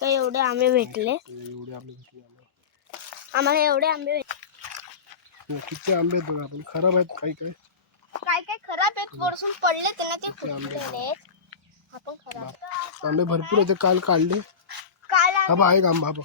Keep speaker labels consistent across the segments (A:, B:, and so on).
A: का एवढे आंबे भेटले.
B: एवढे आंबे आम्हाला.
A: एवढे आंबे भेटले
B: किती आंबे आहेत आपण खराब आहेत काही काही
A: काय काय खराब आहेत वरसून पडले त्यांना ते फुटलेले आपण खराब
B: आंबे भरपूर होते काल काढले.
A: काल
B: हा बा आहे का आंबा बा.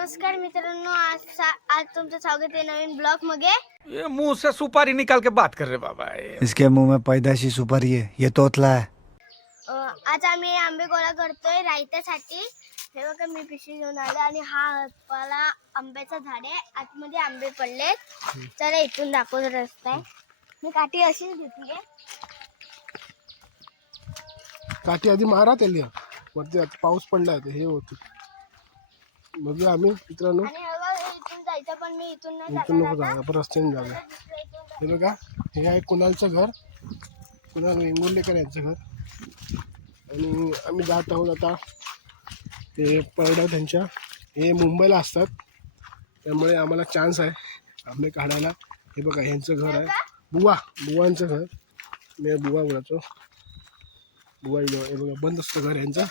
A: नमस्कार मित्रांनो आज आज तुमचं स्वागत आहे नवीन ब्लॉगमध्ये.
C: ये मुंह से सुपारी निकाल के बात कर रहे बाबा ये।
D: इसके मुंह में पैदाशी सुपारी है ये तोतला है।
A: अं, आज आम्ही आंबे गोळा करतोय रायत्यासाठी. हे बघा मी पिशवी घेऊन आलो आणि हा मला आंब्याचं झाड आहे. आतमध्ये आंबे पडलेत. चला इथून दाखवतो रस्ता आहे. मी काठी अशीच घेतली
B: काठी आधी मारा त्याला. वरती आता पाऊस पडला आहे हे होत. बघूया आम्ही मित्रांनो.
A: बघा, इथून जायचं पण मी इथून नाही
B: इथून नको जागा आपण रस्त्याने जागा हे बघा हे आहे कुणालचं घर. कुणाल वेंगुर्लेकर यांचं घर. आणि आम्ही जात आहोत आता ते परडा त्यांच्या. हे मुंबईला असतात. त्यामुळे आम्हाला चान्स आहे आंबे काढायला. हे बघा ह्यांचं घर आहे. बुवा बुवांचं घर. मी बुवा बोलायचो बुवा हे बघा बंद असतं घर यांचं.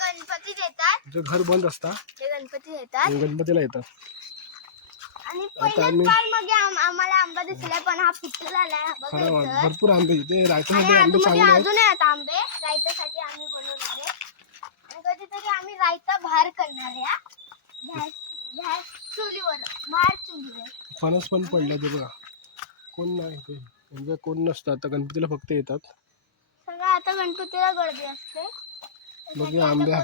B: त्यांचं घर बंद असतं
A: ते गणपती
B: आणि गणपतीला येतात.
A: आणि
B: आता
A: पहिल्याच
B: आम्ही-
A: काल मग आम- आम्हाला आंबा दिसला पण हा फुटलेला आलाय हा बघा
B: खरं
A: इथं.
B: भरपूर आंबे इथे
A: आणि
B: आंबे
A: आतमध्ये
B: चांगले आहेत.
A: अजून आहेत आंबे. रायतासाठी आम्ही बनवणार आहे आणि कधीतरी आम्ही रायता बाहेर करणार आहे हा. गॅस गॅस चुलीवर बाहेर चुलीवर.
B: फणस पण पडले ते बघा. कोण नाही ते म्हणजे कोण नसतं. आता गणपतीला फक्त येतात.
A: सगळं आता गणपतीला गर्दी असते.
B: बघूया
A: आता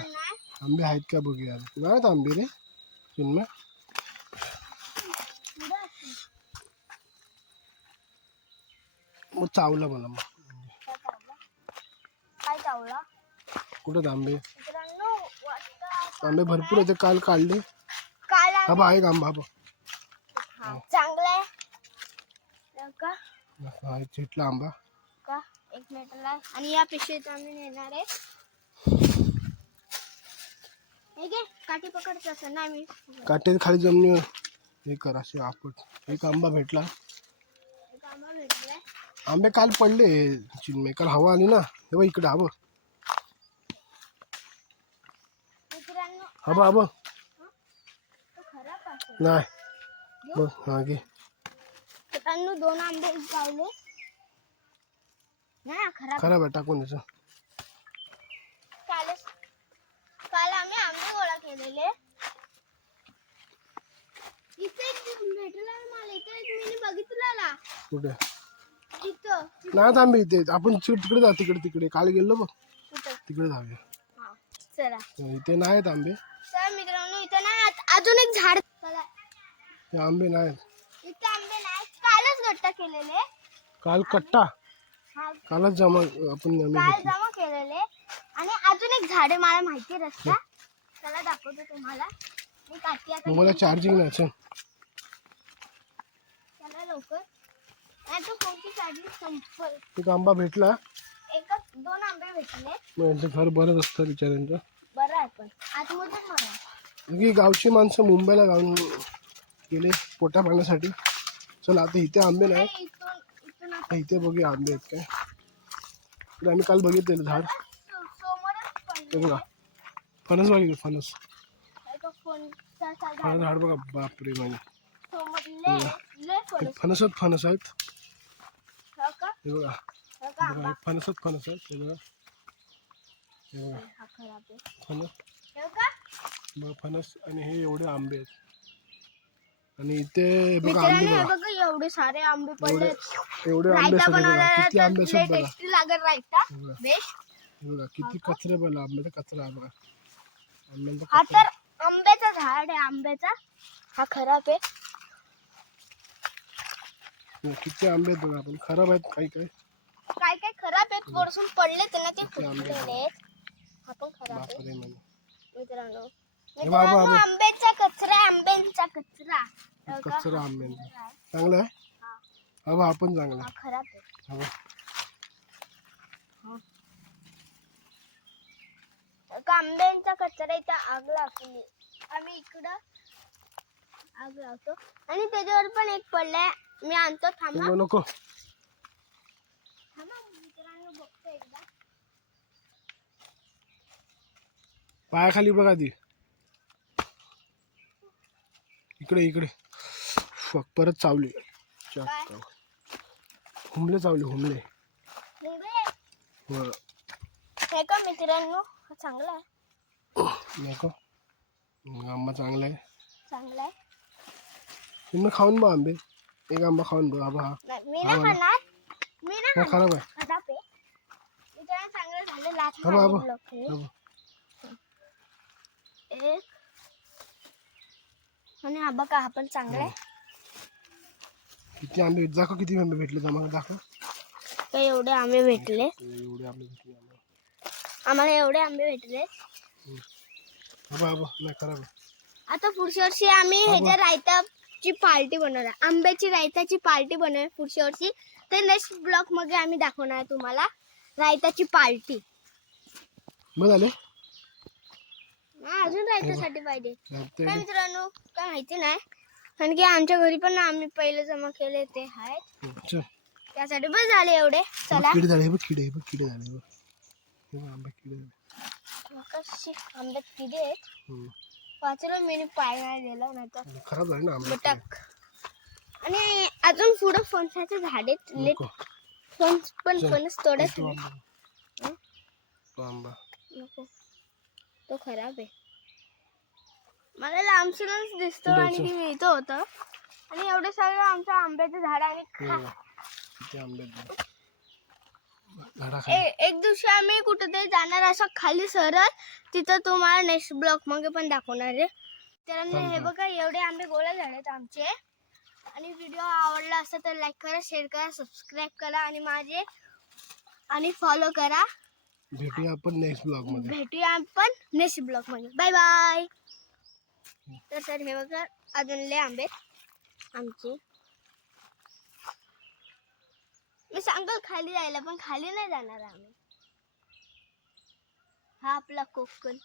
B: आंबे
A: कोण नाही.
B: आंबे आहेत का बघूया नाही आहेत आंबे रे चिन्मय
A: पुढं असते.
B: मग चावला मला मग
A: काय चावला? काय चावला
B: कुठं आहेत आंबे
A: मित्रांनो वाजता
B: आंबे भरपूर होते काल काढले
A: काल
B: हा बा आहे का आंबा हा बा
A: हा, चांगलं आहे हो का
B: हा एक चिटला आंबा
A: का एक मिनिटला आणि या पिशवीत आम्ही नेणार आहे हे घे काठी पकडत असं ना मी
B: काटे खाली जमिनीवर हे कर असे आपट एक आंबा भेटला।
A: एक आंबा भेटलाय
B: आंबे काल पडले चिन्मय काल हवा आली ना हे बघ इकडे हा बघ
A: मित्रांनो
B: हा बघ हा? बघ
A: तो खराब असेल
B: नाही बघ हा घे
A: मित्रांनो दोन आंबे गावले नाही हा खराब।
B: खराब आहे टाकून द्यायचं
A: कालच काल आम्ही आंबे गोळा केलेले
B: कुठे? नाही आंबे इथे आपण तिकडे जा तिकडे तिकडे. काल गेलो बघ. तिकडे जाऊया.
A: हा चला.
B: इथे नाही आंबे.
A: चला मित्रांनो इथं ना अजून एक झाड चला.
B: ते आंबे नाहीत
A: इथं आंबे नाही कालच गट्टा केलेले.
B: काल कट्टा.
A: हा.
B: कालच जमा आपण आंबे
A: काल
B: घेतले.
A: जमा केलेले. आणि अजून एक झाड आहे मला माहिती रस्ता. चला दाखवतो तुम्हाला. मी काठी
B: मोबाईलला चार्जिंग नाही चल.
A: चला लवकर. नाही तर कोणती चार्जिंग संपल.
B: एक आंबा भेटला.
A: दोन आंबे भेटले.
B: मग यांचं घर बरंच असतं बिचाऱ्यांचं.
A: बरं आहे पण. आतमधून मला.
B: ही गावची माणसं मुंबईला गेले पोटा पाण्यासाठी चल आता इथे आंबे नाही.
A: नाही, इथून इथून
B: आता इथे बघूया आंबे आहेत काय. इकडे आम्ही काल बघितलेलं झाड.
A: सो- समोरच
B: ते फणस बघितलं फणस
A: एका कोणता असा झाड.
B: फणस झाड बघा बापरे म्हणजे
A: समोर लय लय फळ
B: फणसच फणस आहेत.
A: हो का?
B: हे बघा.
A: हो का?
B: हे बघा, हे फणसच फणस आहेत. हे बघा. हे बघा.
A: हा खराब आहे.
B: फणस
A: हो का?
B: बघा फणस आणि हे एवढे आंबे आहेत. आणि इथे बघा
A: मित्रांनो
B: आंबे
A: हे
B: बघा.
A: बघा एवढे सारे आंबे पडले
B: एवढे आंबे
A: रायता
B: सगळे बघा.
A: बनवलेला
B: किती
A: तर
B: आंबे
A: लय
B: असतात बघा.
A: टेस्टी लागेल रायता.
B: हे बघा.
A: बेस्ट
B: हे बघा किती कचरे बघा आंब्याचा कचरा आहे बघा. आंब्यांचा
A: हा तर आंब्याचा झाड आहे आंब्याचा. हा खराब आहे.
B: हे किती आंबे आहेत बघा आपण खराब आहेत काही काही
A: काय काय खराब आहेत वरसून पडले त्यांना ते
B: किती आंबे
A: फुटलेले आहेत? हा पण खराब आहे.
B: बापरे
A: मित्रांनो.
B: हे.
A: आंब्याचा कचरा आंब्यांचा कचरा?
B: कचरा आंब्यांचा. चांगला आहे?
A: हा.
B: आपण चांगला
A: हा खराब आहे.
B: बा.
A: का आंब्यांचा कचरा इथं आग लागली. इकडं आग लावतो. आणि त्याच्यावर पण एक पडलाय. मी आणतो थांबा.
B: नको.
A: थांबा मित्रांनो बघतो एकदा.
B: पायाखाली बघा ती इकडे इकडे. फक परत चावली? हुमले चावले. हुमले हो
A: का मित्रांनो? चांगला आहे.
B: नको. आंबा चांगला आहे.
A: चांगला आहे.
B: तुम्ही खाऊन बघ आंबे. एक आंबा खाऊन बघ आबा हा.
A: मी नाही खाणार. मी नाही खाणार.
B: खराब आहे
A: चांगलं झालं लास्ट. एक आणि हा बघा. हा पण चांगला आहे.
B: किती आंबे दाखव किती आंबे भेटले तुम्हाला दाखव.
A: एवढे आंबे भेटले?
B: एवढे आंबे भेटले आम्हाला.
A: एवढे आंबे भेटले.
B: नाही खराब
A: आता पुढच्या वर्षी आम्ही ह्याच्या रायताची पार्टी बनवणार आंब्याची रायताची पार्टी बनवूया पुढच्या वर्षी ते नेक्स्ट ब्लॉकमध्ये आम्ही दाखवणार तुम्हाला रायताची पार्टी.
B: मग झाले?
A: अजून रायतासाठी पाहिजे. काय मित्रांनो काय माहिती नाही. कारण की आमच्या घरी पण आम्ही पहिले जमा केले ते आहेत.
B: चल
A: त्यासाठी पण झाले एवढे. चला.
B: किडे झाले हे बघ किडे हे बघ किडे झाले हे बघ. बघ आंबे
A: आहेत. वाचलं मी पाय नाही दिला नाही तर
B: खराब झाले ना आंबे
A: आणि अजून पुढं फणसाचे झाड आहेत. लेट फणस पण. फणस तोडत
B: तो
A: नाही.
B: आंबा? तो आंबा.
A: नको. तो खराब आहे. मला लांबसूनच दिसतो आणि. की इथं होतं. आणि एवढे सगळं आमचं आंब्याचं झाड आणि
B: हे
A: खा-
B: बघ. किती आंबे आहेत बघ. झाडाखाली
A: ए- एक दिवशी आम्ही कुठेतरी जाणार असं खाली सरळ तिथं तुम्हाला नेक्स्ट ब्लॉकमध्ये पण दाखवणार आहे. तर हे बघा एवढे आंबे गोळा झालेत आमचे. आणि व्हिडिओ आवडला असेल तर लाईक करा शेअर करा सबस्क्राईब करा आणि माझे आणि फॉलो करा.
B: भेटूया आपण नेक्स्ट ब्लॉगमध्ये.
A: भेटूया आपण नेक्स्ट ब्लॉगमध्ये. बाय बाय तर सर हे बघा अजून लय आंबे आमचे मी सांगल खाली जायला पण खाली नाही जाणार आम्ही. हा आपला कोकण.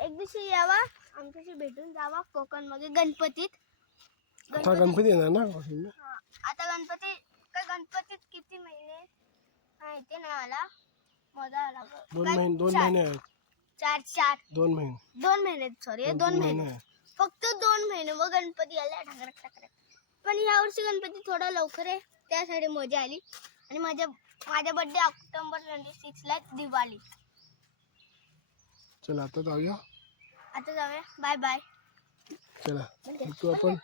A: एक दिवशी यावा आमच्याशी भेटून जावा कोकणमध्ये गणपतीत.
B: आता
A: गणपती
B: येणार ना?
A: हा, आता गणपती का गणपतीत किती महिने माहिती नाही मला. मजा.
B: दोन महिने दोन
A: चार-
B: महिने आहेत.
A: चार चार.
B: दोन महिने.
A: दोन महिने सॉरी दोन महिने
B: आहेत.
A: फक्त दोन महिने मग गणपती आले ढकरक पण या वर्षी गणपती थोडा लवकर आहे. त्यासाठी मजा आली. आणि माझ्या माझा बर्थडे ऑक्टोबर ट्वेंटी सिक्सला दिवाळी.
B: चला आता जाऊया.
A: आता जाऊया. बाय बाय
B: चला आपण